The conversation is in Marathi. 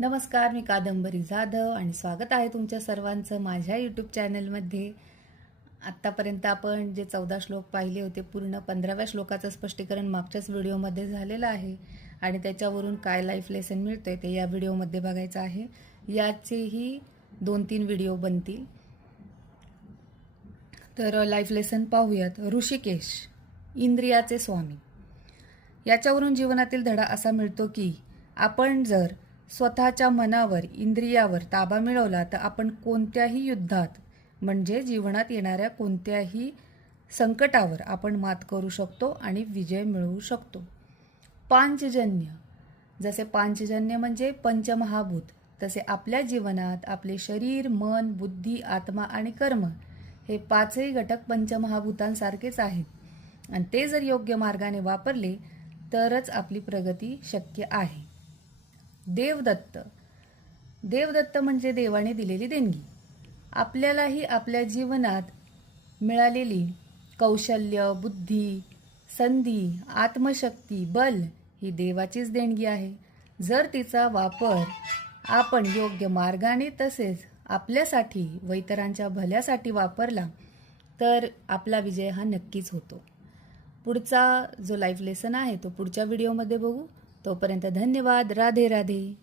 नमस्कार, मी कादंबरी जाधव आणि स्वागत आहे तुमच्या सर्वांचं माझ्या यूट्यूब चॅनलमध्ये. आत्तापर्यंत आपण जे 14 श्लोक पाहिले होते, पूर्ण 15व्या श्लोकाचं स्पष्टीकरण मागच्याच व्हिडिओमध्ये झालेलं आहे आणि त्याच्यावरून काय लाईफ लेसन मिळतंय ते या व्हिडिओमध्ये बघायचं आहे. याचेही 2-3 व्हिडिओ बनतील. तर लाईफ लेसन पाहूयात. ऋषिकेश, इंद्रियाचे स्वामी. याच्यावरून जीवनातील धडा असा मिळतो की आपण जर स्वतःच्या मनावर, इंद्रियावर ताबा मिळवला तर आपण कोणत्याही युद्धात म्हणजे जीवनात येणाऱ्या कोणत्याही संकटावर आपण मात करू शकतो आणि विजय मिळवू शकतो. पांचजन्य, जसे पांचजन्य म्हणजे पंचमहाभूत, तसे आपल्या जीवनात आपले शरीर, मन, बुद्धी, आत्मा आणि कर्म हे पाचही घटक पंचमहाभूतांसारखेच आहेत आणि ते जर योग्य मार्गाने वापरले तरच आपली प्रगती शक्य आहे. देवदत्त, देवदत्त म्हणजे देवाने दिलेली देणगी. आपल्यालाही आपल्या जीवनात मिळालेली कौशल्य, बुद्धी, संधी, आत्मशक्ती, बल ही देवाचीच देणगी आहे. जर तिचा वापर आपण योग्य मार्गाने तसेच आपल्यासाठी व इतरांच्या भल्यासाठी वापरला तर आपला विजय हा नक्कीच होतो. पुढचा जो लाईफ लेसन आहे तो पुढच्या व्हिडिओमध्ये बघू. तोपर्यंत धन्यवाद. राधे राधे.